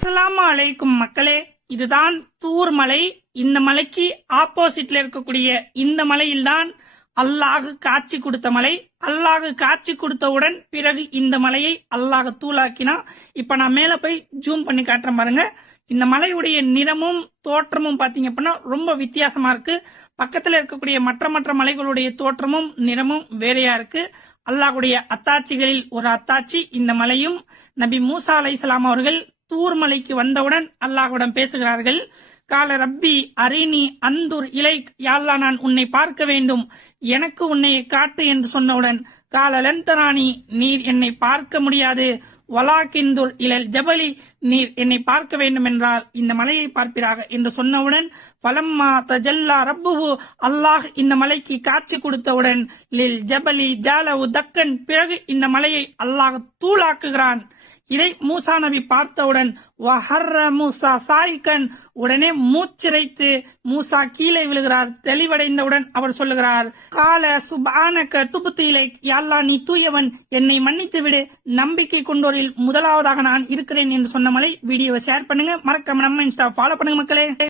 அஸ்ஸலாமு அலைக்கும் மக்களே, இதுதான் தூர் மலை. இந்த மலைக்கு ஆப்போசிட்ல இருக்கக்கூடிய இந்த மலையில்தான் அல்லாஹ் காட்சி கொடுத்த மலை. அல்லாஹ் காட்சி கொடுத்தவுடன் பிறகு இந்த மலையை அல்லாஹ் தூளாக்கினா. இப்ப நான் மேல போய் ஜூம் பண்ணி காட்டுறேன் பாருங்க. இந்த மலையுடைய நிறமும் தோற்றமும் பாத்தீங்க அப்படின்னா ரொம்ப வித்தியாசமா இருக்கு. பக்கத்துல இருக்கக்கூடிய மற்ற மலைகளுடைய தோற்றமும் நிறமும் வேறையா இருக்கு. அல்லாஹ்வுடைய அத்தாட்சிகளில் ஒரு அத்தாட்சி இந்த மலையும். நபி மூசா அலைஹிஸ்ஸலாம் அவர்கள் தூர் மலைக்கு வந்தவுடன் அல்லாஹ்விடம் பேசுகிறார்கள். கால ரப்பி அரினி அந்துர் இலை, யா அல்லாஹ் நான் உன்னை பார்க்க வேண்டும், எனக்கு உன்னை காட்டு என்று சொன்னவுடன் கால லந்தராணி, நீர் என்னை பார்க்க முடியாது, வலாக்கிந்துர் இலல் ஜபலி, நீர் என்னை பார்க்க வேண்டும் என்றால் இந்த மலையை பார்ப்பீராக என்று சொன்னவுடன் பலம்மா தஜல்லா ரப்புஹு, அல்லாஹ் இந்த மலைக்கு காட்சி கொடுத்தவுடன் லில் ஜபலி ஜாலவு தக்கன், பிறகு இந்த மலையை அல்லாஹ் தூளாக்குகிறான். இதை மூசா நபி பார்த்தவுடன் வஹர்ர மூசா சாயிகன், உடனே மூச்சிறைத்து மூசா கீழே விழுகிறார். தெளிவடைந்தவுடன் அவர் சொல்லுகிறார், கால சுப்ஹானக துப்து இலைக், யா அல்லாஹ் நீ தூயவன், என்னை மன்னித்து விடு, நம்பிக்கை கொண்டோரில் முதலாவதாக நான் இருக்கிறேன் என்று சொன்ன மலை. வீடியோவை ஷேர் பண்ணுங்க, மறக்காம நம்ம இன்ஸ்டா ஃபாலோ பண்ணுங்க மக்களே.